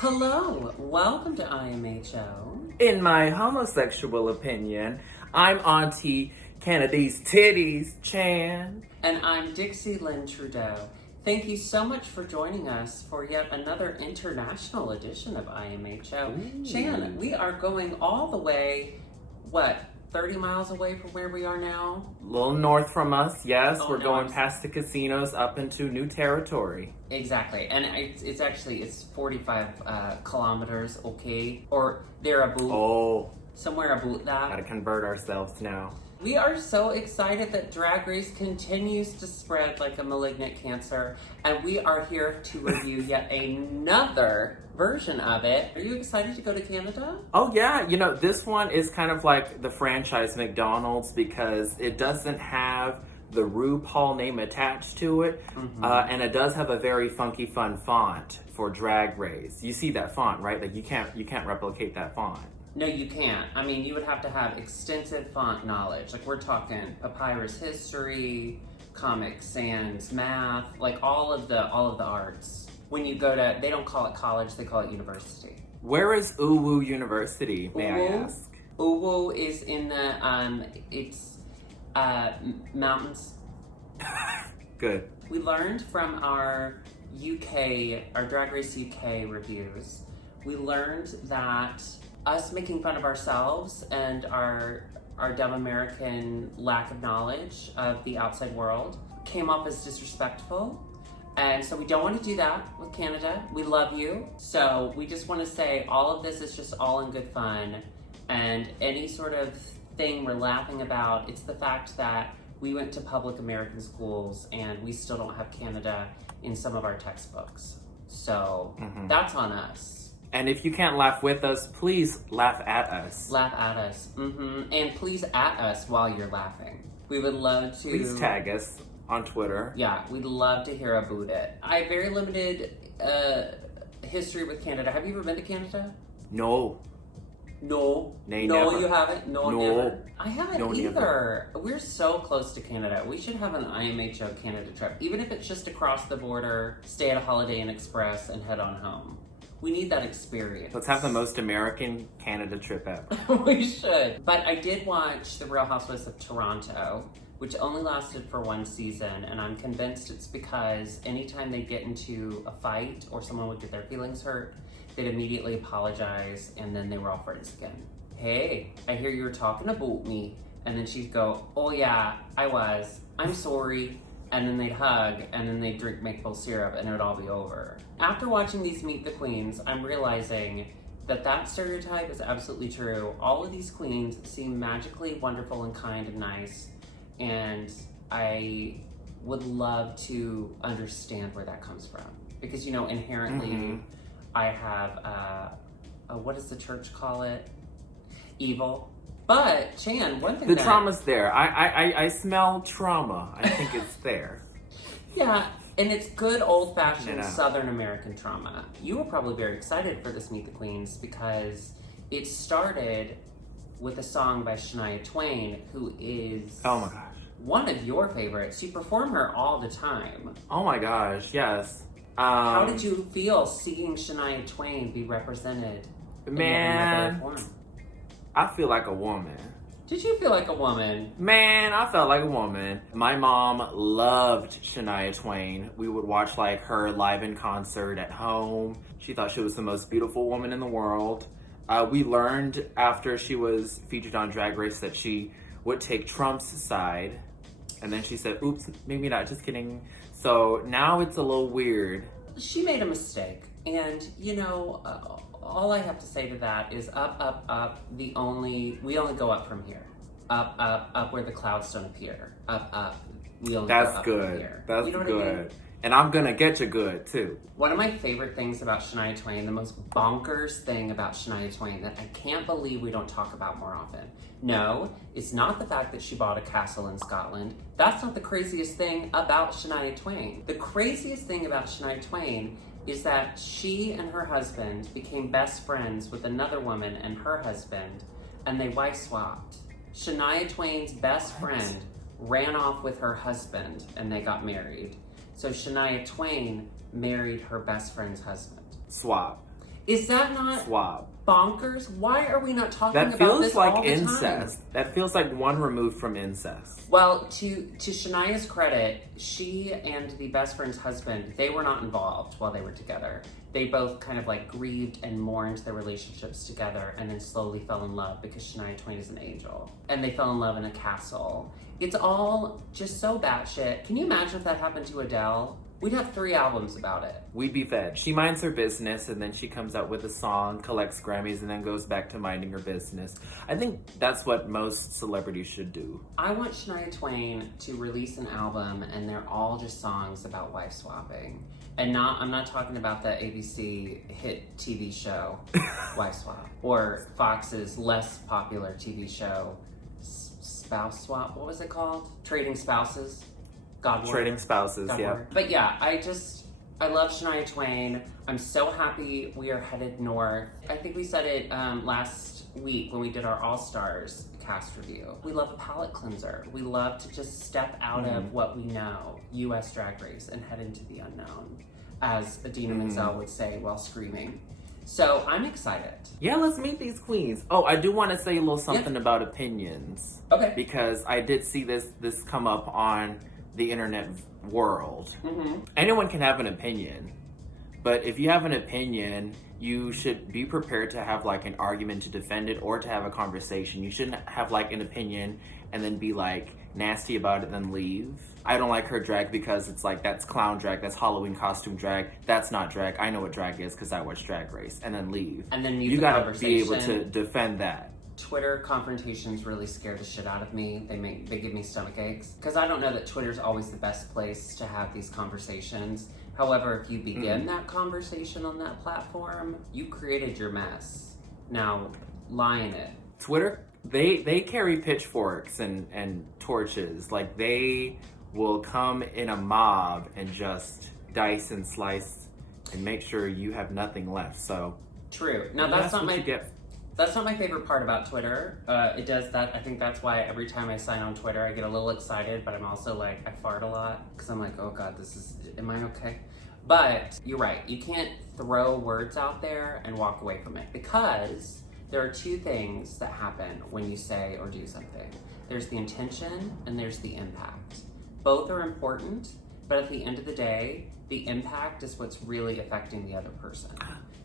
Hello, welcome to IMHO. In my homosexual opinion, I'm Auntie Kennedy's Titties, Chan. And I'm Dixie Lynn Trudeau. Thank you so much for joining us for yet another international edition of IMHO. Ooh. Chan, we are going all the way, 30 miles away from where we are now? A little north from us, yes. Oh, We're no, going past the casinos up into new territory. Exactly, and it's 45 kilometers, okay? Or thereabout. Oh, Somewhere about that. gotta convert ourselves now. We are so excited that Drag Race continues to spread like a malignant cancer, and we are here to review yet another version of it. Are you excited to go to Canada? Oh yeah, this one is kind of like the franchise McDonald's because it doesn't have the RuPaul name attached to it, and it does have a very funky fun font for Drag Race. You see that font, right? Like you can't replicate that font. No, you can't. I mean, you would have to have extensive font knowledge. Like, we're talking papyrus history, Comic Sans, math, like all of the arts. When you go to, they don't call it college, they call it university. Where is Uwu University, may I ask? Uwu is in the, mountains. Good. We learned from our Drag Race UK reviews, we learned that us making fun of ourselves and our dumb American lack of knowledge of the outside world came off as disrespectful. And so we don't want to do that with Canada. We love you. So we just want to say all of this is just all in good fun. And any sort of thing we're laughing about, it's the fact that we went to public American schools and we still don't have Canada in some of our textbooks. So that's on us. And if you can't laugh with us, please laugh at us. Laugh at us. And please at us while you're laughing. We would love to... Please tag us on Twitter. Yeah, we'd love to hear about it. I have very limited history with Canada. Have you ever been to Canada? No. No. Nay, no, never. You haven't? No, No. never. I haven't No, either. never. We're so close to Canada. We should have an IMHO Canada trip. Even if it's just across the border, stay at a Holiday Inn Express, and head on home. We need that experience. Let's have the most American Canada trip ever. We should. But I did watch The Real Housewives of Toronto, which only lasted for one season, and I'm convinced it's because anytime they get into a fight or someone would get their feelings hurt, they'd immediately apologize, and then they were all friends again. Hey, I hear you were talking about me. And then she'd go, oh yeah, I was. I'm sorry. And then they'd hug, and then they'd drink maple syrup, and it would all be over. After watching these Meet the Queens, I'm realizing that stereotype is absolutely true. All of these queens seem magically wonderful and kind and nice, and I would love to understand where that comes from. Because, inherently, I have, what does the church call it? Evil. But, Chan, one thing The trauma's there. I smell trauma. I think it's there. Yeah, and it's good old-fashioned Southern American trauma. You were probably very excited for this Meet the Queens because it started with a song by Shania Twain, who is... Oh my gosh. One of your favorites. You perform her all the time. Oh my gosh, yes. How did you feel seeing Shania Twain be represented in another form? I feel like a woman. Did you feel like a woman? Man, I felt like a woman. My mom loved Shania Twain. We would watch her live in concert at home. She thought she was the most beautiful woman in the world. We learned after she was featured on Drag Race that she would take Trump's side. And then she said, oops, maybe not, just kidding. So now it's a little weird. She made a mistake. And, all I have to say to that is up, up, up. We only go up from here. Up, up, up where the clouds don't appear. Up, up. We only go up from here. That's you know good. What I mean? And I'm gonna get you good too. One of my favorite things about Shania Twain, the most bonkers thing about Shania Twain that I can't believe we don't talk about more often. No, it's not the fact that she bought a castle in Scotland. That's not the craziest thing about Shania Twain. The craziest thing about Shania Twain is that she and her husband became best friends with another woman and her husband, and they wife swapped. Shania Twain's best friend ran off with her husband, and they got married. So Shania Twain married her best friend's husband. Swap. Is that not swap. bonkers? Why are we not talking That about feels this like all the incest. time? That feels like one removed from incest. Well, to Shania's credit, she and the best friend's husband, they were not involved while they were together. They both kind of like grieved and mourned their relationships together and then slowly fell in love because Shania Twain is an angel. And they fell in love in a castle. It's all just so batshit. Can you imagine if that happened to Adele? We'd have 3 albums about it. We'd be fed. She minds her business and then she comes out with a song, collects Grammys, and then goes back to minding her business. I think that's what most celebrities should do. I want Shania Twain to release an album and they're all just songs about wife swapping. And I'm not talking about the ABC hit TV show, Wife Swap, or Fox's less popular TV show, Spouse Swap. What was it called? Trading Spouses? Trading Spouses, yeah. But yeah, I love Shania Twain. I'm so happy we are headed north. I think we said it last week when we did our All-Stars cast review. We love a palate cleanser. We love to just step out of what we know, US Drag Race, and head into the unknown, as Adina Menzel would say while screaming. So I'm excited. Yeah, let's meet these queens. Oh, I do want to say a little something about opinions. Okay. Because I did see this come up on the internet world. Mm-hmm. Anyone can have an opinion, but if you have an opinion, you should be prepared to have like an argument to defend it or to have a conversation. You shouldn't have like an opinion and then be like nasty about it and then leave. I don't like her drag because it's like, that's clown drag, that's Halloween costume drag, that's not drag. I know what drag is because I watch Drag Race, and then leave. And then you gotta be able to defend that. Twitter confrontations really scare the shit out of me. They give me stomach aches because I don't know that Twitter's always the best place to have these conversations. However, if you begin that conversation on that platform, you created your mess. Now, lie in it. Twitter, they carry pitchforks and torches. Like, they will come in a mob and just dice and slice and make sure you have nothing left. So true. Now that's not my favorite part about Twitter. It does that. I think that's why every time I sign on Twitter, I get a little excited, but I'm also like, I fart a lot because I'm like, oh God, am I okay? But you're right. You can't throw words out there and walk away from it because there are 2 things that happen when you say or do something. There's the intention and there's the impact. Both are important, but at the end of the day, the impact is what's really affecting the other person.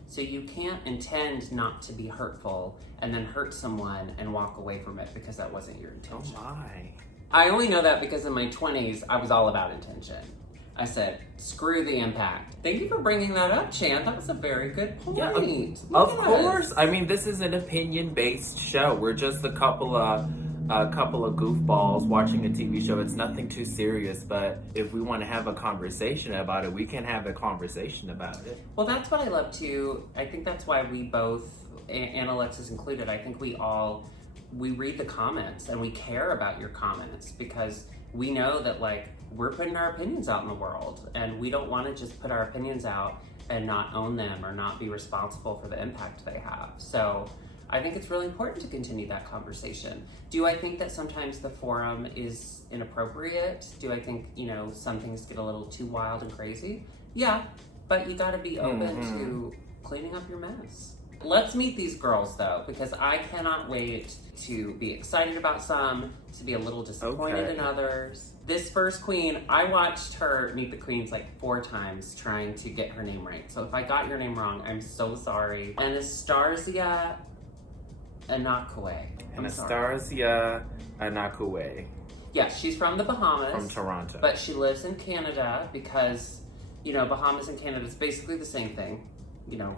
So you can't intend not to be hurtful and then hurt someone and walk away from it because that wasn't your intention. Oh my. I only know that because in my 20s, I was all about intention. I said, screw the impact. Thank you for bringing that up, Chan. That was a very good point. Yeah, Look of at course. us. I mean, this is an opinion-based show. We're just a couple of goofballs watching a TV show. It's nothing too serious, but if we want to have a conversation about it, we can have a conversation about it. Well, that's what I love too. I think that's why we both, and Alexis included, I think we read the comments and we care about your comments because we know that like we're putting our opinions out in the world and we don't want to just put our opinions out and not own them or not be responsible for the impact they have. So I think it's really important to continue that conversation. Do I think that sometimes the forum is inappropriate? Do I think, some things get a little too wild and crazy? Yeah, but you gotta be open to cleaning up your mess. Let's meet these girls though, because I cannot wait to be excited about some, to be a little disappointed in others. This first queen, I watched her meet the queens like 4 times trying to get her name right. So if I got your name wrong, I'm so sorry. Anastasia Anakwe. Anastasia Anakwe. Yeah, she's from the Bahamas. From Toronto. But she lives in Canada because, Bahamas and Canada is basically the same thing.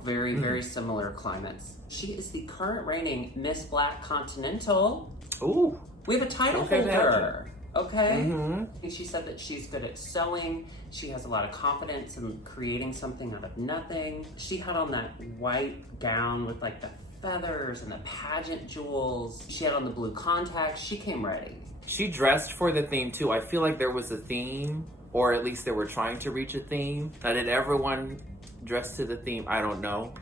Very, very similar climates. She is the current reigning Miss Black Continental. Ooh. We have a title holder. Okay? Mm-hmm. And she said that she's good at sewing. She has a lot of confidence in creating something out of nothing. She had on that white gown with like the feathers and the pageant jewels. She had on the blue contacts. She came ready. She dressed for the theme too. I feel like there was a theme, or at least they were trying to reach a theme. Now, did everyone dress to the theme? I don't know.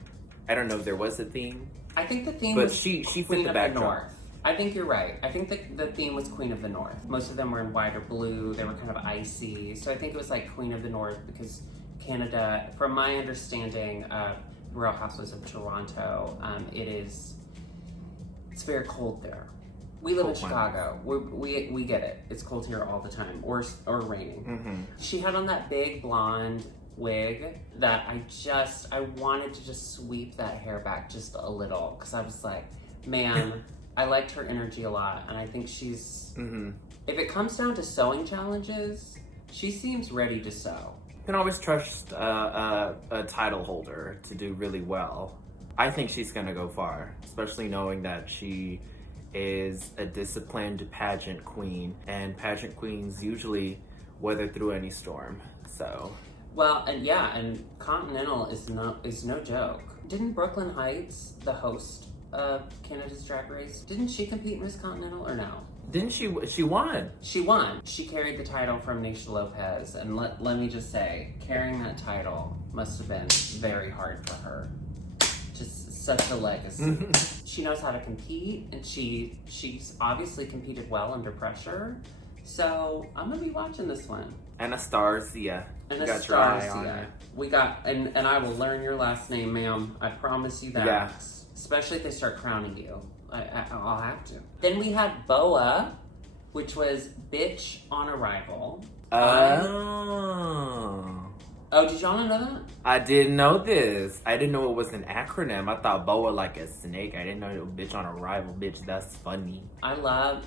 I don't know if there was a theme. I think the theme but was she fit Queen the of backdrop. the North. I think you're right. I think the theme was Queen of the North. Most of them were in white or blue. They were kind of icy. So I think it was like Queen of the North because Canada, from my understanding, Real Housewives of Toronto. It's very cold there. We live in Chicago. We get it. It's cold here all the time, or raining. Mm-hmm. She had on that big blonde wig that I wanted to just sweep that hair back just a little, because I was like, man, I liked her energy a lot, and I think she's. Mm-hmm. If it comes down to sewing challenges, she seems ready to sew. You can always trust a title holder to do really well. I think she's gonna go far, especially knowing that she is a disciplined pageant queen, and pageant queens usually weather through any storm. So, well, and Continental is no joke. Didn't Brooklyn Heights, the host of Canada's Drag Race, didn't she compete in Miss Continental or no? Didn't she? She won. She won. She carried the title from Nisha Lopez, and let me just say, carrying that title must have been very hard for her. Just such a legacy. She knows how to compete, and she's obviously competed well under pressure. So I'm gonna be watching this one. Anastasia. Anastasia. We got, and I will learn your last name, ma'am. I promise you that. Yeah. Especially if they start crowning you. I'll have to. Then we had Boa, which was Bitch on Arrival. Oh, did y'all not know that? I didn't know this. I didn't know it was an acronym. I thought BOA like a snake. I didn't know it was Bitch on Arrival. Bitch, that's funny. I love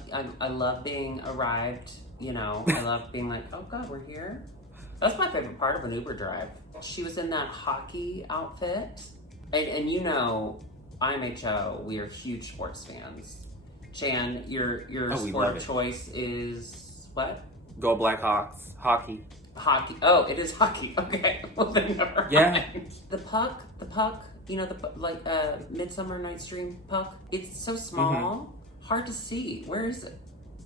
being arrived, you know. I love being like, oh God, we're here. That's my favorite part of an Uber drive. She was in that hockey outfit. And you know, IMHO, we are huge sports fans. Chan, your sport of choice is what? Go Blackhawks. Hockey. Hockey. Oh, it is hockey. Okay. Well, then never mind. Yeah. The puck, you know, the Midsummer Night's Dream puck. It's so small, hard to see. Where is it?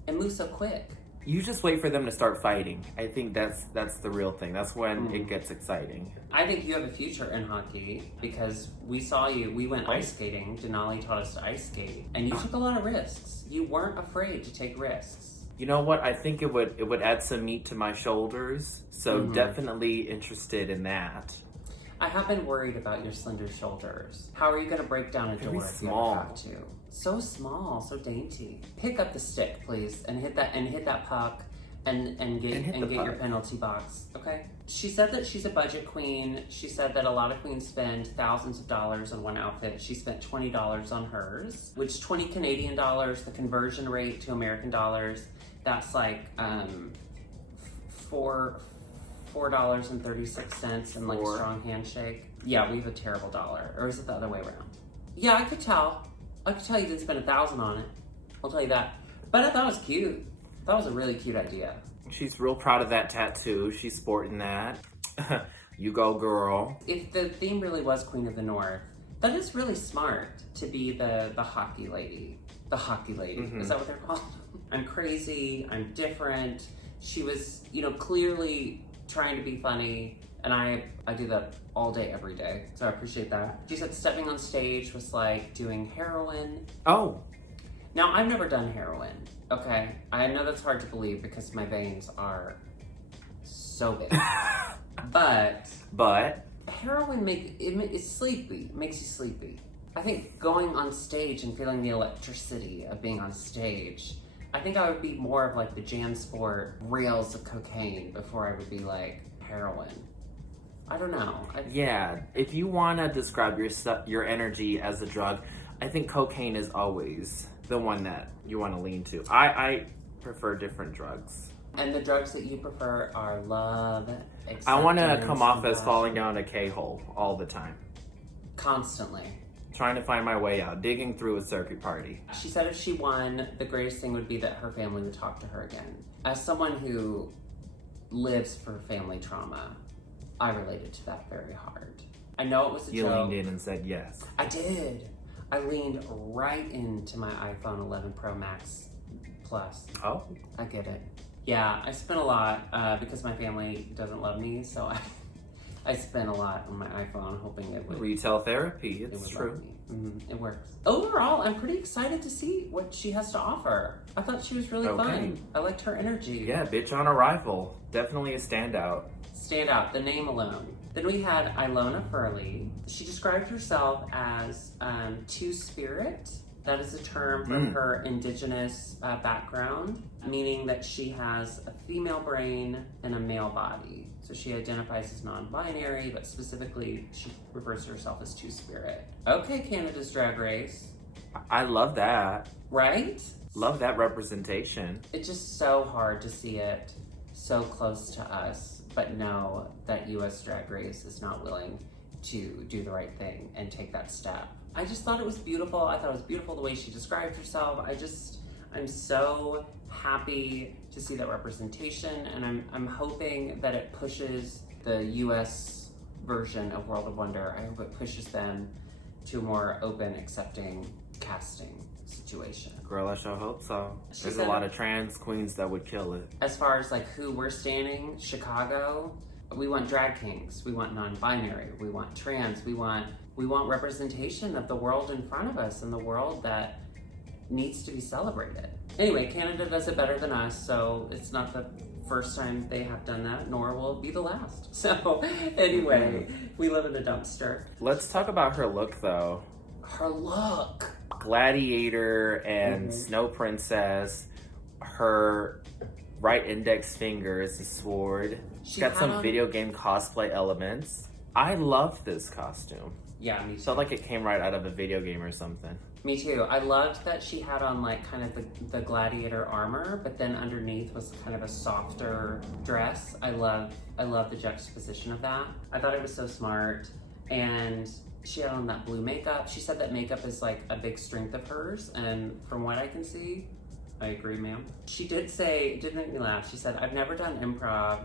It moves so quick. You just wait for them to start fighting. I think that's the real thing. That's when it gets exciting. I think you have a future in hockey because we saw you. We went ice skating. Denali taught us to ice skate, and you took a lot of risks. You weren't afraid to take risks. You know what? I think it would add some meat to my shoulders. So definitely interested in that. I have been worried about your slender shoulders. How are you going to break down a door if you ever have to? So small, so dainty. Pick up the stick, please, and hit that puck, and get your penalty box. Okay. She said that she's a budget queen. She said that a lot of queens spend thousands of dollars on one outfit. She spent $20 on hers, which 20 Canadian dollars. The conversion rate to American dollars, that's like $4.36 and like a strong handshake. Yeah, we have a terrible dollar. Or is it the other way around? Yeah, I could tell you didn't spend $1,000 on it. I'll tell you that. But I thought it was cute. That was a really cute idea. She's real proud of that tattoo. She's sporting that. You go, girl. If the theme really was Queen of the North, that is really smart to be the hockey lady. The hockey lady. Is that what they're called? I'm crazy. I'm different. She was, you know, clearly trying to be funny. And I do that all day, every day. So I appreciate that. She said stepping on stage was like doing heroin. Oh. Now, I've never done heroin, okay? I know that's hard to believe because my veins are so big. But heroin it's sleepy. It makes you sleepy. I think going on stage and feeling the electricity of being on stage, I think I would be more of like the JanSport rails of cocaine before I would be like heroin. I don't know. Yeah, if you want to describe your energy as a drug, I think cocaine is always the one that you want to lean to. I prefer different drugs. And the drugs that you prefer are love, acceptance. I want to come off as falling down a K-hole all the time. Constantly. Trying to find my way out, digging through a circuit party. She said if she won, the greatest thing would be that her family would talk to her again. As someone who lives for family trauma, I related to that very hard. I know it was a joke. You leaned in and said yes. I did. I leaned right into my iPhone 11 Pro Max Plus. Oh. I get it. Yeah, I spent a lot because my family doesn't love me, so I spent a lot on my iPhone hoping it would. Retail therapy, it it's would true. love me. It works. Overall, I'm pretty excited to see what she has to offer. I thought she was really fun. I liked her energy. Yeah, bitch on arrival. Definitely a standout. Stand out, the name alone. Then we had Alona Hurley. She described herself as two-spirit. That is a term from her indigenous background, meaning that she has a female brain and a male body. So she identifies as non-binary, but specifically she refers to herself as two-spirit. Okay, Canada's Drag Race. I love that. Right? Love that representation. It's just so hard to see it so close to us, but know that US Drag Race is not willing to do the right thing and take that step. I just thought it was beautiful. I thought it was beautiful the way she described herself. I'm so happy to see that representation, and I'm hoping that it pushes the US version of World of Wonder. I hope it pushes them to a more open, accepting casting situation. Girl, I sure hope so. She There's a said- lot of trans queens that would kill it. As far as like who we're standing, Chicago, we want drag kings, we want non-binary, we want trans, we want representation of the world in front of us and the world that needs to be celebrated. Anyway, Canada does it better than us, so it's not the first time they have done that, nor will it be the last. So anyway, we live in a dumpster. Let's talk about her look though. Her look. Gladiator and Snow Princess. Her right index finger is a sword. She's got some video game cosplay elements. I love this costume. Yeah, me too. Felt like it came right out of a video game or something. Me too. I loved that she had on like kind of the gladiator armor, but then underneath was kind of a softer dress. I love the juxtaposition of that. I thought it was so smart. And she had on that blue makeup. She said that makeup is like a big strength of hers, and from what I can see, I agree, ma'am. She did say, it did make me laugh. She said, I've never done improv,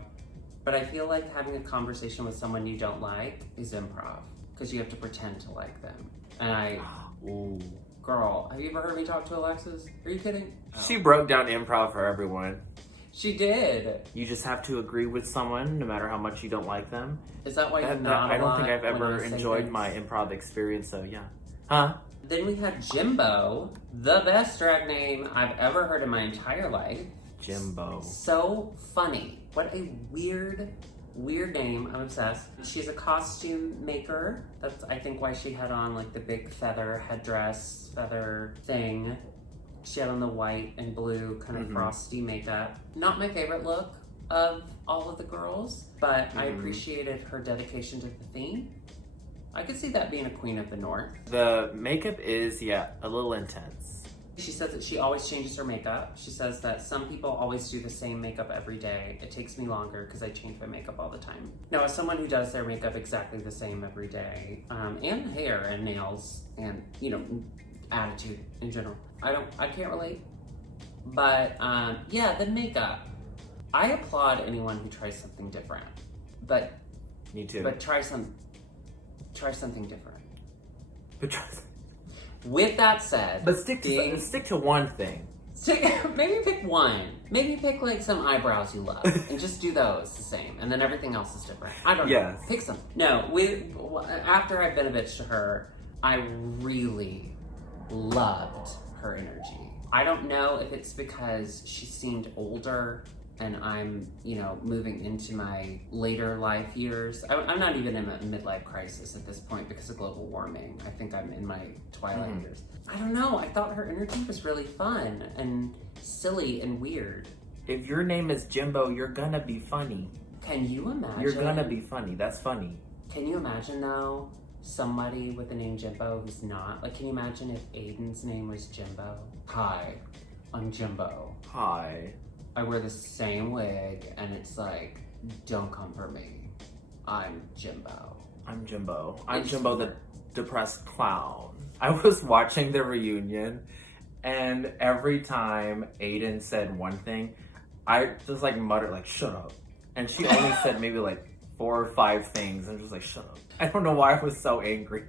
but I feel like having a conversation with someone you don't like is improv, because you have to pretend to like them. And Ooh. Girl, have you ever heard me talk to Alexis? Are you kidding? She broke down improv for everyone. She did. You just have to agree with someone no matter how much you don't like them. Is that why you're not I don't think a lot I've ever when I say enjoyed things? my improv experience, so yeah. Huh? Then we had Jimbo, the best drag name I've ever heard in my entire life. Jimbo. So funny. What a weird name. I'm obsessed. She's a costume maker. That's, I think, why she had on like the big feather headdress, feather thing. She had on the white and blue kind of frosty makeup. Not my favorite look of all of the girls, but I appreciated her dedication to the theme. I could see that being a Queen of the North. The makeup is, a little intense. She says that she always changes her makeup. She says that some people always do the same makeup every day. It takes me longer because I change my makeup all the time. Now, as someone who does their makeup exactly the same every day, and hair and nails and, attitude in general, I can't relate. But, the makeup. I applaud anyone who tries something different. But Me too. But try something different. But With that said, stick to one thing. Maybe pick one. Maybe pick like some eyebrows you love and just do those the same, and then everything else is different. I don't know. Yes. Pick some. No, after I've been a bitch to her, I really loved her energy. I don't know if it's because she seemed older and I'm, moving into my later life years. I'm not even in a midlife crisis at this point because of global warming. I think I'm in my twilight years. I don't know. I thought her energy was really fun and silly and weird. If your name is Jimbo, you're gonna be funny. Can you imagine? You're gonna be funny. That's funny. Can you imagine, though, somebody with the name Jimbo who's not? Like, can you imagine if Aiden's name was Jimbo? Hi, I'm Jimbo. Hi. I wear the same wig, and it's like, don't come for me. I'm Jimbo. I'm Jimbo. I'm Jimbo the depressed clown. I was watching the reunion, and every time Aiden said one thing, I just muttered shut up. And she only said maybe 4 or 5 things. I'm just shut up. I don't know why I was so angry.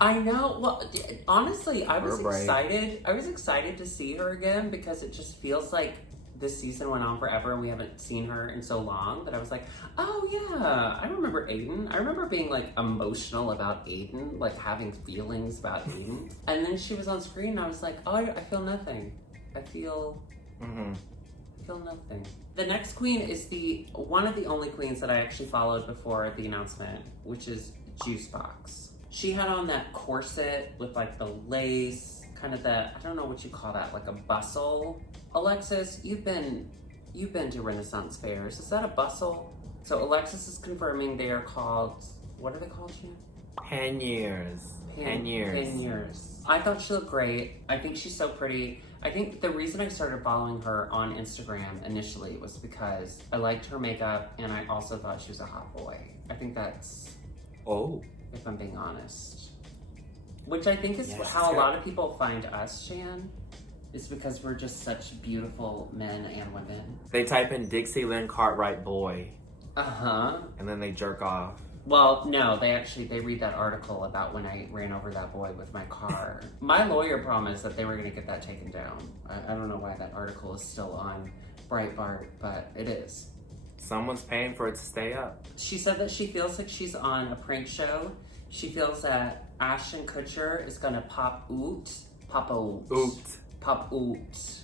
I know. Well, honestly, I was We're brave. excited. I was excited to see her again because it just feels like this season went on forever and we haven't seen her in so long that I was like, oh yeah, I remember Aiden. I remember being like emotional about Aiden, like having feelings about Aiden. And then she was on screen and I was like, oh, I feel nothing. I feel nothing. The next queen is one of the only queens that I actually followed before the announcement, which is Juicebox. She had on that corset with like the lace, kind of I don't know what you call that, like a bustle. Alexis, you've been to Renaissance fairs. Is that a bustle? So Alexis is confirming they are called, what are they called, Gina? Panniers. Panniers. I thought she looked great. I think she's so pretty. I think the reason I started following her on Instagram initially was because I liked her makeup and I also thought she was a hot boy. I think that's, if I'm being honest. Which I think is how a lot of people find us, Shan. Is because we're just such beautiful men and women. They type in Dixieland Cartwright boy. Uh-huh. And then they jerk off. Well, no, they read that article about when I ran over that boy with my car. My lawyer promised that they were going to get that taken down. I don't know why that article is still on Breitbart, but it is. Someone's paying for it to stay up. She said that she feels like she's on a prank show. She feels that Ashton Kutcher is going to pop out.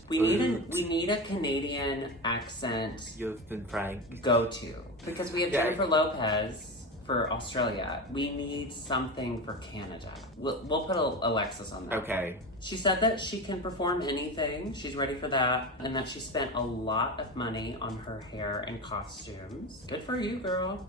We need a Canadian accent. You've been pranked. Go to. Because we have Jennifer Lopez for Australia. We need something for Canada. We'll put Alexis on that. Okay. She said that she can perform anything. She's ready for that. And that she spent a lot of money on her hair and costumes. Good for you, girl.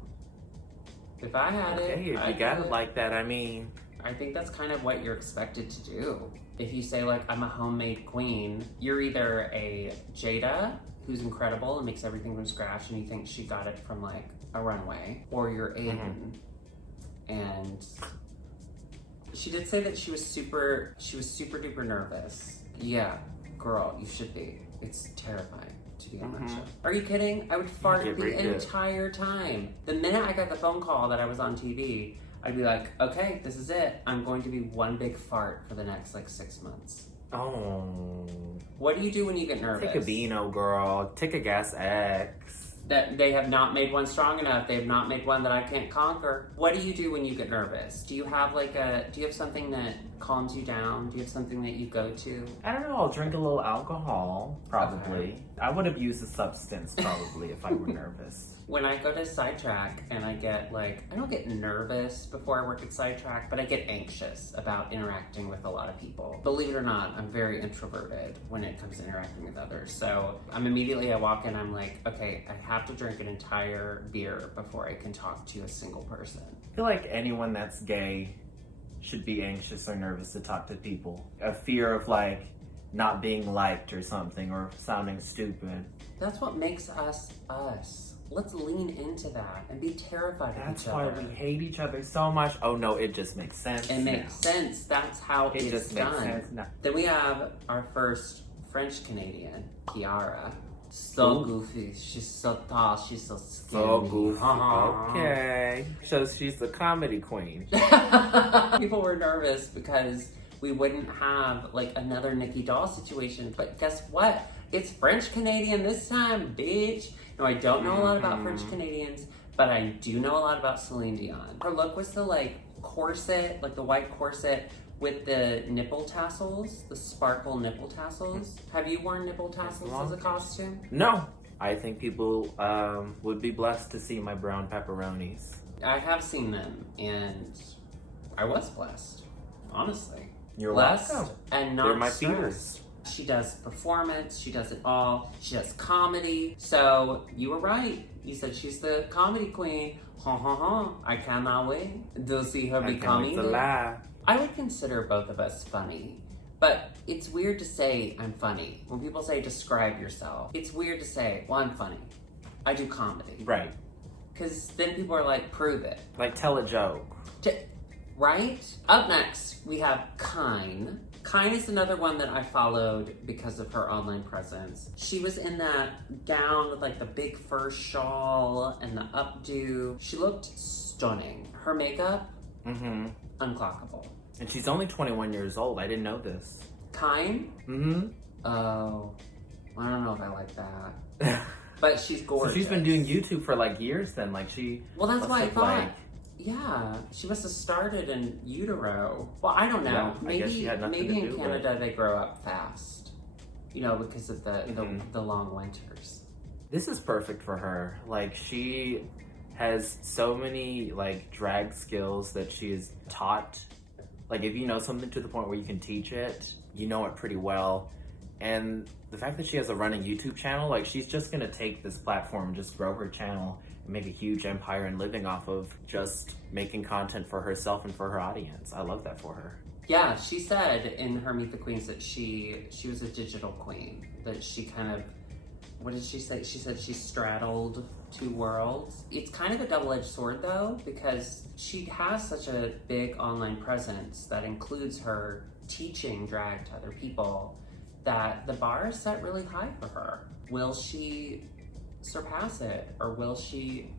If I had it, if you got it like that, I mean. I think that's kind of what you're expected to do. If you say, like, I'm a homemade queen, you're either a Jada, who's incredible and makes everything from scratch, and you think she got it from, like, a runway, or you're Aiden. And she did say that she was super duper nervous. Yeah, girl, you should be. It's terrifying to be on that show. Are you kidding? I would fart the entire time. The minute I got the phone call that I was on TV, I'd be like, okay, this is it. I'm going to be one big fart for the next, 6 months. Oh. What do you do when you get nervous? Take a Beano, girl. Take a Gas X. That they have not made one strong enough. They have not made one that I can't conquer. What do you do when you get nervous? Do you have do you have something that calms you down? Do you have something that you go to? I don't know. I'll drink a little alcohol, probably. Okay. I would abuse a substance, probably, if I were nervous. When I go to Sidetrack and I get I don't get nervous before I work at Sidetrack, but I get anxious about interacting with a lot of people. Believe it or not, I'm very introverted when it comes to interacting with others. So I walk in, I'm like, okay, I have to drink an entire beer before I can talk to a single person. I feel like anyone that's gay should be anxious or nervous to talk to people. A fear of not being liked or something, or sounding stupid. That's what makes us us. Let's lean into that and be terrified of each other. That's why we hate each other so much. Oh no, it just makes sense. It makes sense. That's how it's just done. Makes sense now. Then we have our first French Canadian, Kiara. So goofy. She's so tall. She's so skinny. So goofy. Okay. So she's the comedy queen. People were nervous because we wouldn't have another Nikki Doll situation. But guess what? It's French Canadian this time, bitch. No, I don't know a lot about French Canadians, but I do know a lot about Celine Dion. Her look was the corset, the white corset with the nipple tassels, the sparkle nipple tassels. Have you worn nipple tassels as a costume? No. I think people would be blessed to see my brown pepperonis. I have seen them, and I was blessed, honestly. You're blessed welcome. And not They're my stressed. fears. She does performance, she does it all, she does comedy. So you were right. You said she's the comedy queen. Ha ha ha. I cannot wait to see her becoming. I would consider both of us funny, but it's weird to say I'm funny. When people say describe yourself, it's weird to say, well, I'm funny. I do comedy. Right. Because then people are like, prove it. Tell a joke. Right? Up next, we have Kyne. Kyne is another one that I followed because of her online presence. She was in that gown with the big fur shawl and the updo. She looked stunning. Her makeup, unclockable. And she's only 21 years old. I didn't know this. Kyne? Mm-hmm. Oh. I don't know if I like that. But she's gorgeous. So she's been doing YouTube for like years then. Like Well, that's why I thought. Yeah, she must have started in utero. Well, I don't know. Yeah, maybe in Canada they grow up fast. You know, because of the long winters. This is perfect for her. Like, she has so many like drag skills that she is taught. Like, if you know something to the point where you can teach it, you know it pretty well. And the fact that she has a running YouTube channel, like, she's just gonna take this platform and just grow her channel and make a huge empire and living off of just making content for herself and for her audience. I love that for her. Yeah, she said in her Meet the Queens that she was a digital queen. That she kind of, what did she say? She said she straddled two worlds. It's kind of a double-edged sword though, because she has such a big online presence that includes her teaching drag to other people, that the bar is set really high for her. Will she surpass it, or will she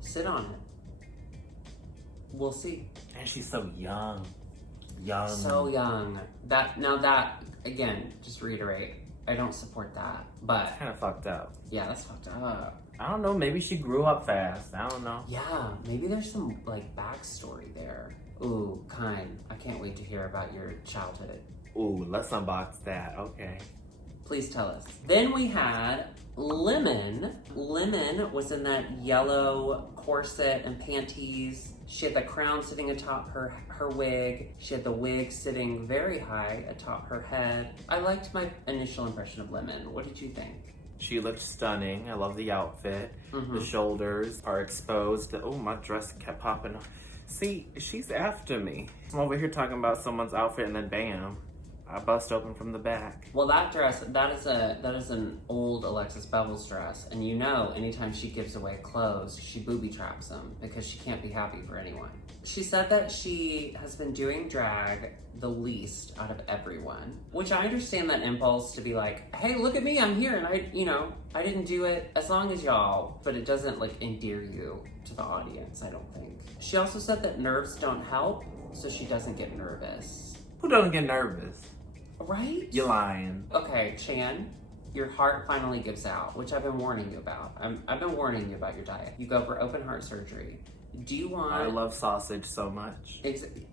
sit on it? We'll see. And she's so young. So young. That again, just to reiterate, I don't support that, but it's kind of fucked up. Yeah, that's fucked up. I don't know, maybe she grew up fast. I don't know. Yeah, maybe there's some like backstory there. Ooh, I can't wait to hear about your childhood. Ooh, let's unbox that. Okay. Please tell us. Then we had Lemon. Lemon was in that yellow corset and panties. She had the crown sitting atop her wig. She had the wig sitting very high atop her head. I liked my initial impression of Lemon. What did you think? She looked stunning. I love the outfit. Mm-hmm. The shoulders are exposed. Oh, my dress kept popping. See, she's after me. I'm over here talking about someone's outfit and then bam, I bust open from the back. Well, that dress, that is an old Alexis Bevel's dress, and you know, anytime she gives away clothes, she booby traps them because she can't be happy for anyone. She said that she has been doing drag the least out of everyone, which I understand that impulse to be like, hey, look at me, I'm here, and I didn't do it as long as y'all, but it doesn't like endear you to the audience, I don't think. She also said that nerves don't help, so she doesn't get nervous. Who doesn't get nervous? Right? You're lying. Okay, Chan, your heart finally gives out, which I've been warning you about. I've been warning you about your diet. You go for open heart surgery. Do you want... I love sausage so much.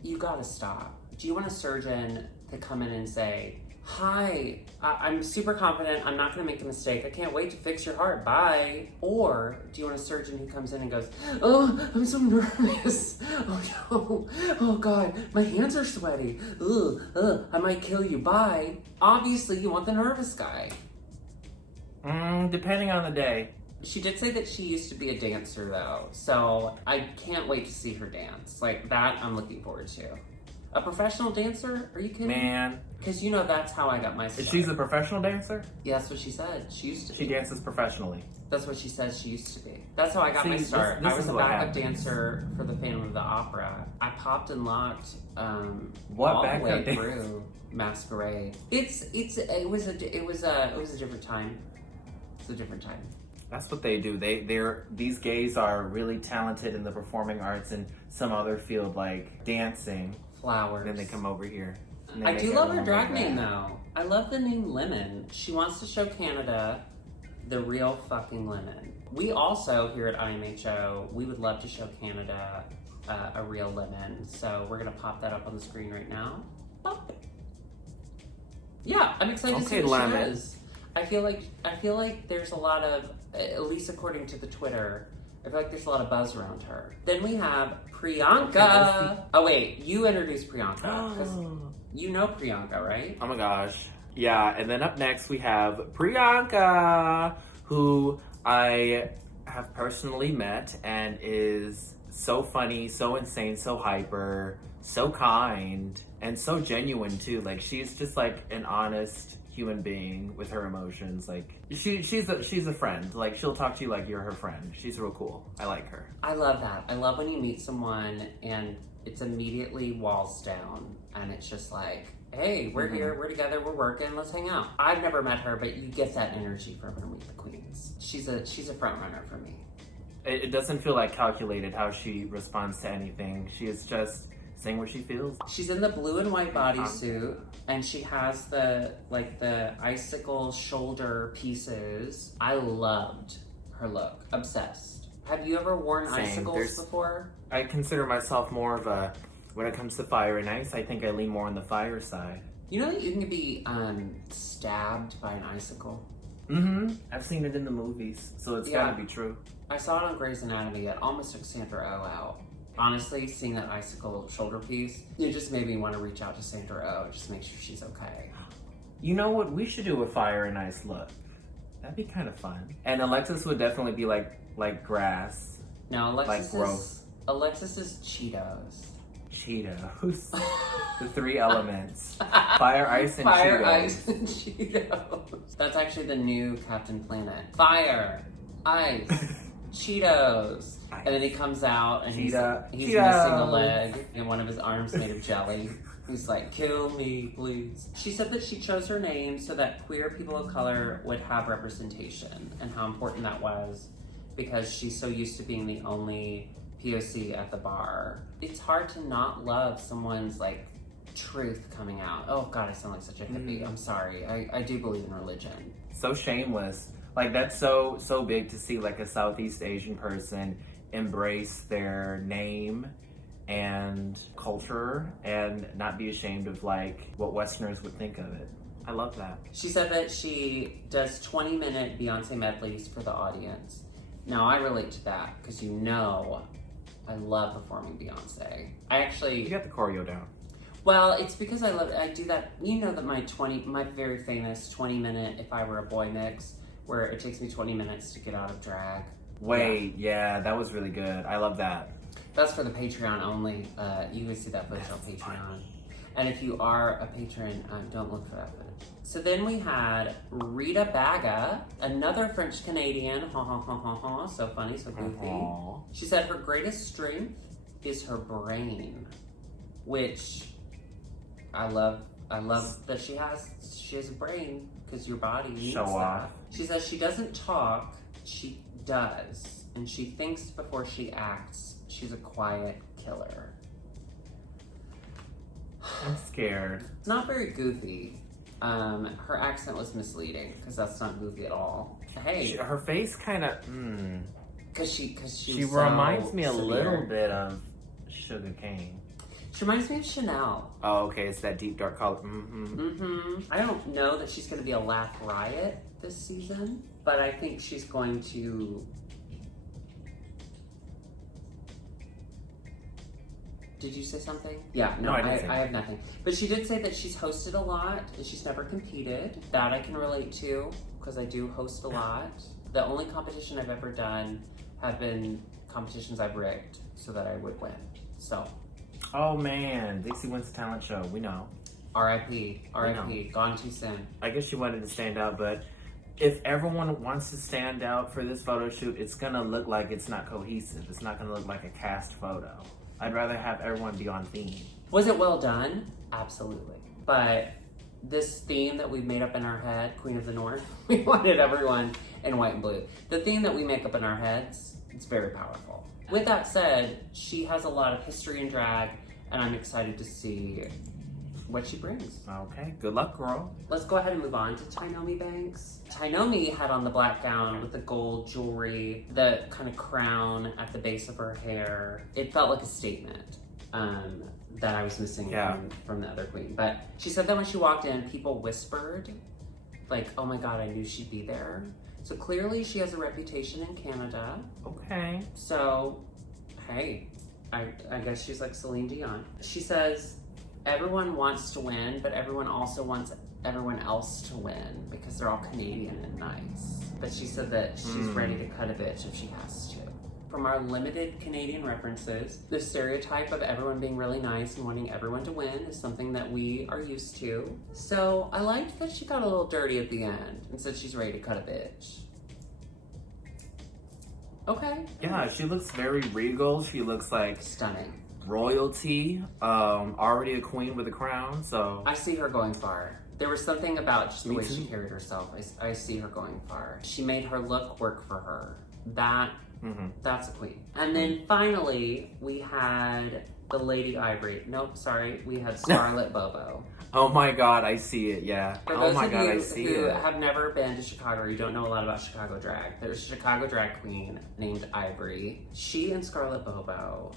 You gotta stop. Do you want a surgeon to come in and say, hi, I'm super confident, I'm not gonna make a mistake, I can't wait to fix your heart, bye? Or do you want a surgeon who comes in and goes, oh, I'm so nervous, oh no, oh God, my hands are sweaty, I might kill you, bye? Obviously you want the nervous guy. Depending on the day. She did say that she used to be a dancer though, so I can't wait to see her dance. Like that I'm looking forward to. A professional dancer? Are you kidding? Man. Because you know that's how I got my start. She's a professional dancer? Yeah, that's what she said. She used to be. She dances professionally. That's what she says she used to be. That's how I got my start. I was a backup dancer for the Phantom of the Opera. I popped and locked all the way through Masquerade. It was a different time. It's a different time. That's what they do. These gays are really talented in the performing arts and some other field like dancing. Flowers. Then they come over here. I do love her drag name though. I love the name Lemon. She wants to show Canada the real fucking lemon. We also here at IMHO, we would love to show Canada a real lemon. So we're gonna pop that up on the screen right now. Pop. Yeah, I'm excited to see what she does. I feel like there's a lot of, at least according to the Twitter, I feel like there's a lot of buzz around her. Then we have Priyanka. Oh wait, you introduced Priyanka because you know Priyanka, right? Oh my gosh. Yeah, and then up next we have Priyanka, who I have personally met and is so funny, so insane, so hyper, so kind, and so genuine too. Like she's just like an honest human being with her emotions. Like she's a friend. Like she'll talk to you like you're her friend. She's real cool. I like her. I love that. I love when you meet someone and it's immediately walls down and it's just like, hey, we're here, we're together, we're working, let's hang out. I've never met her, but you get that energy from her Meet the Queens. She's a front runner for me. It doesn't feel like calculated how she responds to anything. She is just saying what she feels. She's in the blue and white bodysuit, and she has the icicle shoulder pieces. I loved her look. Obsessed. Have you ever worn icicles before? I consider myself more of a, when it comes to fire and ice, I think I lean more on the fire side. You know that you can be stabbed by an icicle? Mm-hmm. I've seen it in the movies, so it's gotta be true. I saw it on Grey's Anatomy. It almost took Sandra Oh out. Honestly, seeing that icicle shoulder piece, it just made me want to reach out to Sandra Oh and just make sure she's okay. You know what? We should do a fire and ice look. That'd be kind of fun. And Alexis would definitely be like grass. No, Alexis like growth. Alexis is Cheetos. Cheetos. The three elements. Fire, ice, and Fire, Cheetos. ice, and Cheetos. That's actually the new Captain Planet. Fire, ice, Cheetos. And then he comes out and he's missing a leg and one of his arms made of jelly. He's like, kill me, please. She said that she chose her name so that queer people of color would have representation, and how important that was because she's so used to being the only POC at the bar. It's hard to not love someone's like truth coming out. Oh God, I sound like such a hippie. I'm sorry. I do believe in religion. So shameless. Like that's so big to see like a Southeast Asian person embrace their name and culture and not be ashamed of like what Westerners would think of it. I love that. She said that she does 20-minute Beyonce medleys for the audience. Now I relate to that because you know I love performing Beyonce. You got the choreo down. Well, it's because I do that. You know that my very famous 20-minute If I Were a Boy mix, where it takes me 20 minutes to get out of drag. Wait, yeah, that was really good. I love that. That's for the Patreon only. You can see that footage on Patreon. And if you are a patron, don't look for that footage. So then we had Rita Bagga, another French Canadian. Ha ha ha ha ha. So funny, so goofy. She said her greatest strength is her brain, which I love that she has a brain because your body needs Show off. She says she doesn't talk, she does, and she thinks before she acts. She's a quiet killer. I'm scared. It's not very goofy. Her accent was misleading because that's not goofy at all. Hey, Her face kind of. because she reminds me a little bit of Sugar Cane. She reminds me of Chanel. Oh, okay, it's that deep dark color. I don't know that she's going to be a laugh riot this season, but I think she's going to. Did you say something? Yeah, no, I have nothing. But she did say that she's hosted a lot and she's never competed. That I can relate to because I do host a lot. The only competition I've ever done have been competitions I've rigged so that I would win. So. Oh man, Dixie wins the talent show. We know. R.I.P. R.I.P. Gone too soon. I guess she wanted to stand out, but if everyone wants to stand out for this photo shoot, it's gonna look like it's not cohesive. It's not gonna look like a cast photo. I'd rather have everyone be on theme. Was it well done? Absolutely. But this theme that we made up in our head, Queen of the North, we wanted everyone in white and blue. The theme that we make up in our heads, it's very powerful. With that said, she has a lot of history in drag, and I'm excited to see what she brings. Okay, good luck, girl. Let's go ahead and move on to Toyomi Banks. Toyomi had on the black gown with the gold jewelry, the kind of crown at the base of her hair. It felt like a statement that I was missing from the other queen. But she said that when she walked in, people whispered, like, oh my God, I knew she'd be there. So clearly she has a reputation in Canada. Okay. So, hey, I guess she's like Celine Dion. She says, everyone wants to win, but everyone also wants everyone else to win because they're all Canadian and nice. But she said that she's ready to cut a bitch if she has to. From our limited Canadian references, the stereotype of everyone being really nice and wanting everyone to win is something that we are used to. So I liked that she got a little dirty at the end and said she's ready to cut a bitch. Okay. Yeah, she looks very regal. She looks like stunning. Royalty, already a queen with a crown, so. I see her going far. There was something about just the way she carried herself. I see her going far. She made her look work for her. That's a queen. And then finally, we had the Lady Ivory. Nope, sorry, we had Starlet Bobo. Oh my god, I see it, yeah. For Oh those my of god, you I see who it. have never been to Chicago, or you don't know a lot about Chicago drag, there's a Chicago drag queen named Ivory. She and Starlet Bobo,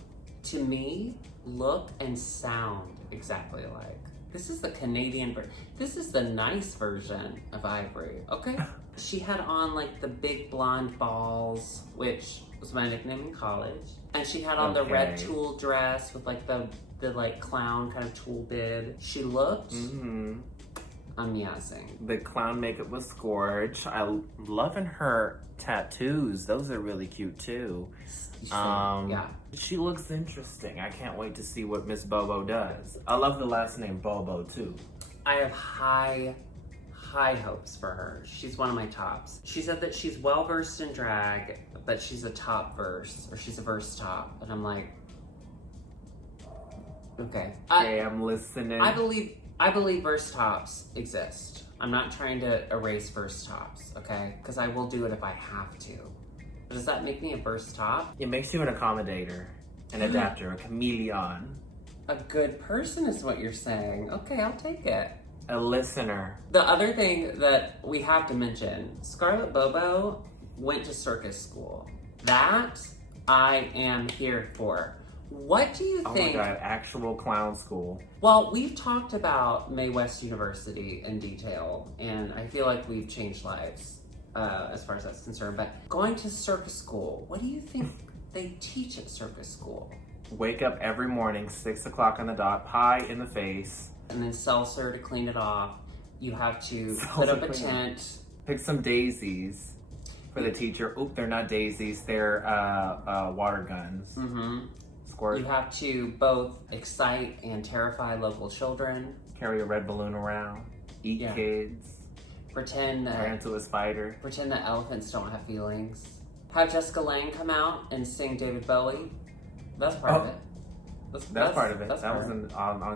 to me, look and sound exactly alike. This is the Canadian version. This is the nice version of Ivory, okay? She had on like the big blonde balls, which was my nickname in college. And she had on the red tulle dress with like the like clown kind of tulle bib. She looked amazing. The clown makeup was gorge. I'm loving her tattoos. Those are really cute too. Yeah. She looks interesting. I can't wait to see what Miss Bobo does. I love the last name Bobo too. I have high hopes for her. She's one of my tops. She said that she's well versed in drag, but she's a top verse, or she's a verse top. And I'm like, okay. I'm listening. I believe verse tops exist. I'm not trying to erase verse tops, okay? Because I will do it if I have to. But does that make me a verse top? It makes you an accommodator, an adapter, a chameleon. A good person is what you're saying. Okay, I'll take it. A listener. The other thing that we have to mention, Starlet Bobo went to circus school. That I am here for. What do you think? Oh my god, actual clown school. Well, we've talked about Mae West University in detail, and I feel like we've changed lives as far as that's concerned. But going to circus school, what do you think they teach at circus school? Wake up every morning, 6 o'clock on the dot, pie in the face. And then seltzer to clean it off. You have to put up a tent. Pick some daisies for the teacher. Oop, they're not daisies, they're water guns. Mm-hmm. Squirt. You have to both excite and terrify local children. Carry a red balloon around. Eat kids. Pretend Turn into a spider. Pretend that elephants don't have feelings. Have Jessica Lange come out and sing David Bowie. That's part of it. That's part of it. That was on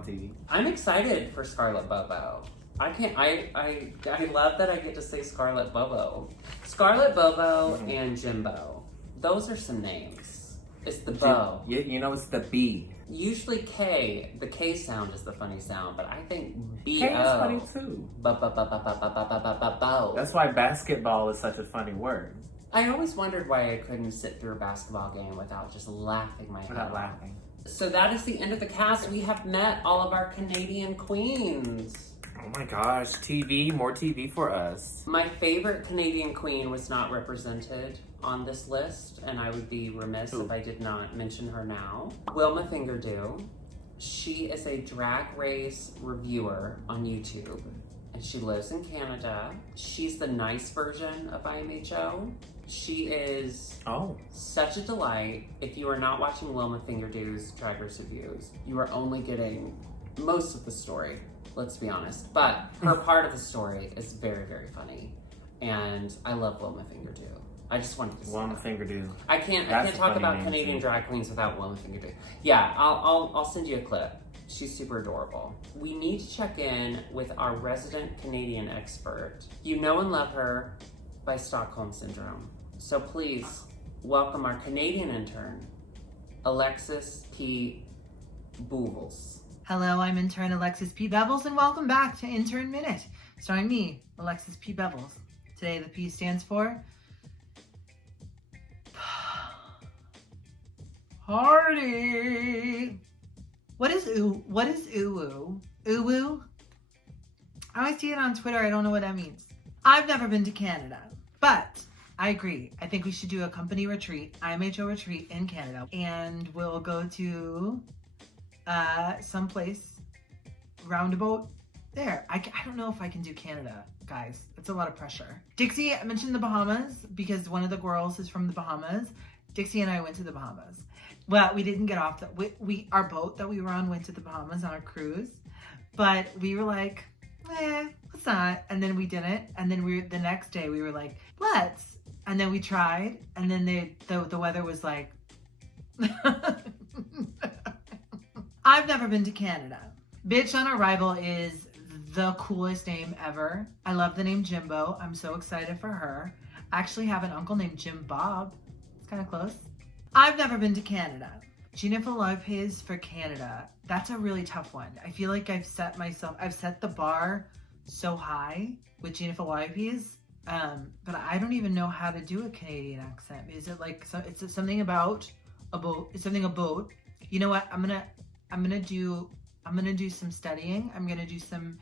TV. I'm excited for Starlet Bobo. I love that I get to say Starlet Bobo. Starlet Bobo and Jimbo. Those are some names. It's the bow. You know, it's the B. Usually K, the K sound is the funny sound, but I think B-O. K is funny too. Bo. That's why basketball is such a funny word. I always wondered why I couldn't sit through a basketball game without just laughing my head off. Laughing. So that is the end of the cast. We have met all of our Canadian queens. Oh my gosh, TV, more TV for us. My favorite Canadian queen was not represented on this list, and I would be remiss if I did not mention her now. Wilma Fingerdew. She is a drag race reviewer on YouTube, and she lives in Canada. She's the nice version of IMHO. She is such a delight. If you are not watching Wilma Fingerdew's drag race reviews, you are only getting most of the story, let's be honest. But her part of the story is very, very funny. And I love Wilma Fingerdew. I just wanted to say Wilma Fingerdew. I can't talk about Canadian drag queens without Wilma Fingerdew. Yeah, I'll send you a clip. She's super adorable. We need to check in with our resident Canadian expert. You know and love her by Stockholm Syndrome. So please welcome our Canadian intern, Alexis P. Buvels. Hello, I'm intern Alexis P. Bevels, and welcome back to Intern Minute, starring me, Alexis P. Bevels. Today, the P stands for Party. What is uwu? Uwu? I always see it on Twitter. I don't know what that means. I've never been to Canada, but I agree. I think we should do a company retreat, IMHO retreat in Canada, and we'll go to someplace roundabout there. I don't know if I can do Canada, guys. It's a lot of pressure. Dixie mentioned the Bahamas because one of the girls is from the Bahamas. Dixie and I went to the Bahamas. Well, we didn't get off. Our boat that we were on went to the Bahamas on a cruise, but we were like, let's not. And then we didn't. And then the next day we were like, let's. And then we tried. And then the weather was like, I've never been to Canada. Bitch on Arrival is the coolest name ever. I love the name Jimbo. I'm so excited for her. I actually have an uncle named Jim Bob. It's kind of close. I've never been to Canada, Gina Lopez for Canada. That's a really tough one. I feel like I've set the bar so high with Gina Lopez, but I don't even know how to do a Canadian accent. Is it like it's something about a boat? It's something about. You know what? I'm gonna do some studying. I'm gonna do some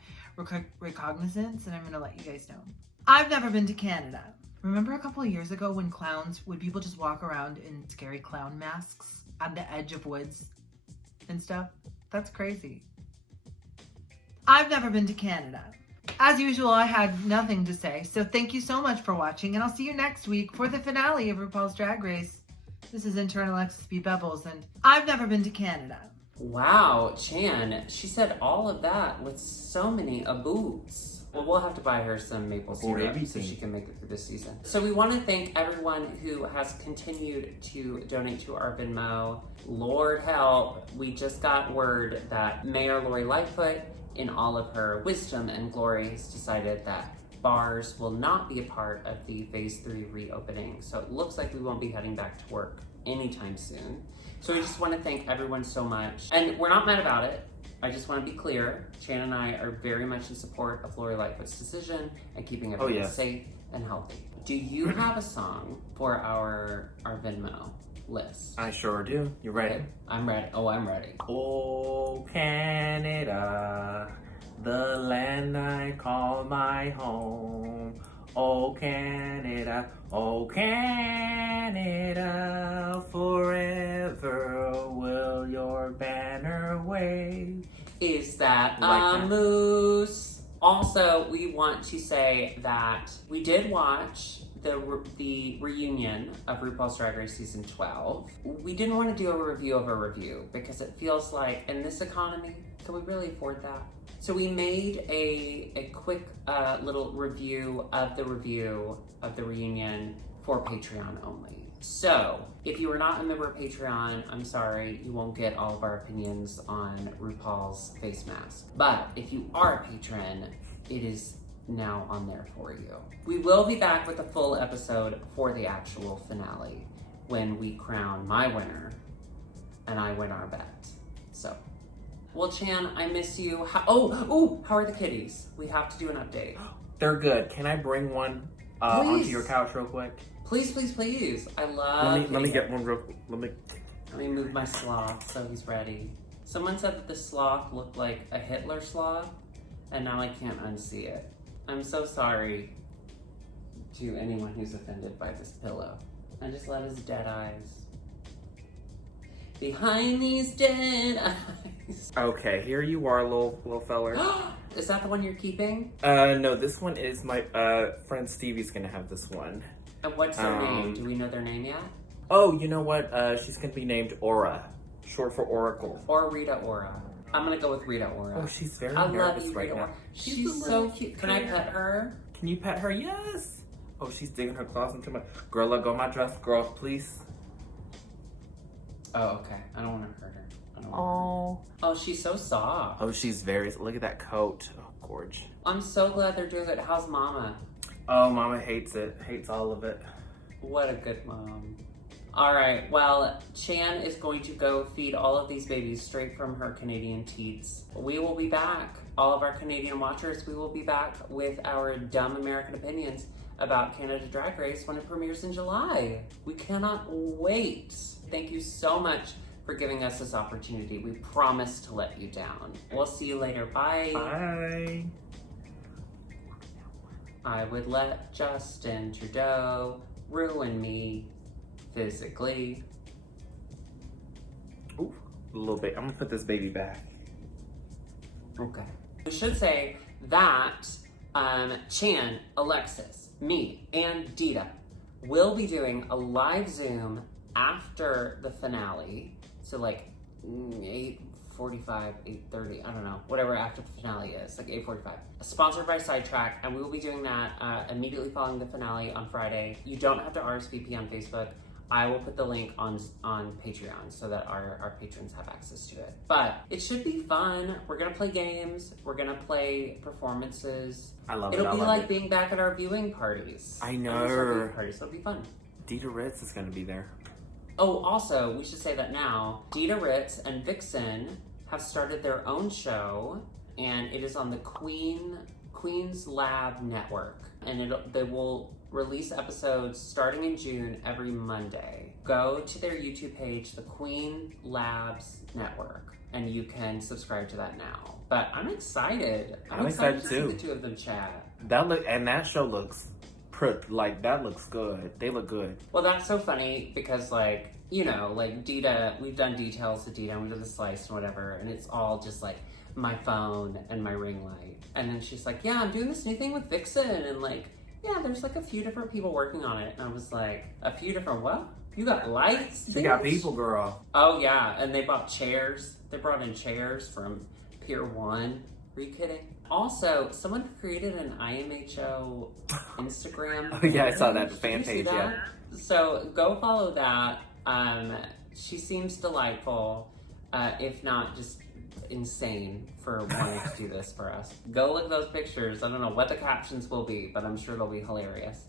recognizance, and I'm gonna let you guys know. I've never been to Canada. Remember a couple of years ago when people just walk around in scary clown masks on the edge of woods and stuff? That's crazy. I've never been to Canada. As usual, I had nothing to say, so thank you so much for watching, and I'll see you next week for the finale of RuPaul's Drag Race. This is intern Alexis B. Bevels, and I've never been to Canada. Wow, Chan, she said all of that with so many aboots. Well, we'll have to buy her some maple syrup so she can make it through this season. So we want to thank everyone who has continued to donate to our Venmo. Lord help, we just got word that Mayor Lori Lightfoot, in all of her wisdom and glory, has decided that bars will not be a part of the Phase 3 reopening. So it looks like we won't be heading back to work anytime soon. So we just want to thank everyone so much. And we're not mad about it. I just want to be clear, Chan and I are very much in support of Lori Lightfoot's decision and keeping everyone safe and healthy. Do you have a song for our Venmo list? I sure do. You ready? Okay. I'm ready. Oh, I'm ready. Oh, Canada, the land I call my home. Oh, Canada, forever will your banner wave. Is that Like a moose? Also, we want to say that we did watch the reunion of RuPaul's Drag Race Season 12. We didn't want to do a review of a review because it feels like, in this economy, can we really afford that? So we made a quick little review of the reunion for Patreon only. So, if you are not a member of Patreon, I'm sorry, you won't get all of our opinions on RuPaul's face mask. But if you are a patron, it is now on there for you. We will be back with a full episode for the actual finale when we crown my winner and I win our bet. So, well, Chan, I miss you. How are the kitties? We have to do an update. They're good. Can I bring one onto your couch real quick? Please, please, please. I love. Let me get one real. Let me move my sloth so he's ready. Someone said that the sloth looked like a Hitler sloth, and now I can't unsee it. I'm so sorry to anyone who's offended by this pillow. I just love his dead eyes. Behind these dead eyes. Okay, here you are, little feller. Is that the one you're keeping? No, this one is my friend Stevie's gonna have this one. And what's their name? Do we know their name yet? Oh, you know what? She's gonna be named Aura, short for Oracle. Or Rita Ora. I'm gonna go with Rita Ora. Oh, she's very I nervous love you, right Rita now. Ora. She's so cute. Can I pet her? Can you pet her? Yes. Oh, she's digging her claws into my. Girl, let go my dress, girl, please. Oh, okay. I don't want to hurt her. Oh. Oh, she's so soft. Oh, she's very. Look at that coat. Oh, gorge. I'm so glad they're doing it. How's Mama? Oh, Mama hates it. Hates all of it. What a good mom. All right, well, Chan is going to go feed all of these babies straight from her Canadian teats. We will be back. All of our Canadian watchers, we will be back with our dumb American opinions about Canada Drag Race when it premieres in July. We cannot wait. Thank you so much for giving us this opportunity. We promise to let you down. We'll see you later. Bye. Bye. I would let Justin Trudeau ruin me physically. Ooh, a little bit. I'm gonna put this baby back. Okay. We should say that Chan, Alexis, me, and Dita will be doing a live Zoom after the finale. So like 8:45, 8:30, I don't know, whatever after the finale is, like 8:45. Sponsored by Sidetrack, and we will be doing that immediately following the finale on Friday. You don't have to RSVP on Facebook. I will put the link on Patreon so that our patrons have access to it. But it should be fun. We're gonna play games. We're gonna play performances. I love it. It'll be like being back at our viewing parties. I know. Our viewing parties, so it'll be fun. Dita Ritz is gonna be there. Oh, also, we should say that now. Dita Ritz and Vixen have started their own show, and it is on the Queen's Lab Network. And they will release episodes starting in June every Monday. Go to their YouTube page, the Queen Labs Network, and you can subscribe to that now. But I'm excited. I'm excited to too. see the two of them chat. That show looks that looks good. They look good. Well, that's so funny because, like, you know, like Dita, we've done details of Dita and we did the slice and whatever, and it's all just like my phone and my ring light. And then she's like, yeah, I'm doing this new thing with Vixen, and like, yeah, there's like a few different people working on it. And I was like, a few different what? You got lights? She got people, girl. Oh yeah, and they bought chairs. They brought in chairs from Pier 1. Are you kidding? Also, someone created an IMHO Instagram. Oh yeah, I saw that, the Did fan you see page, that? yeah. So go follow that. She seems delightful, if not just insane for wanting to do this for us. Go look at those pictures. I don't know what the captions will be, but I'm sure they'll be hilarious.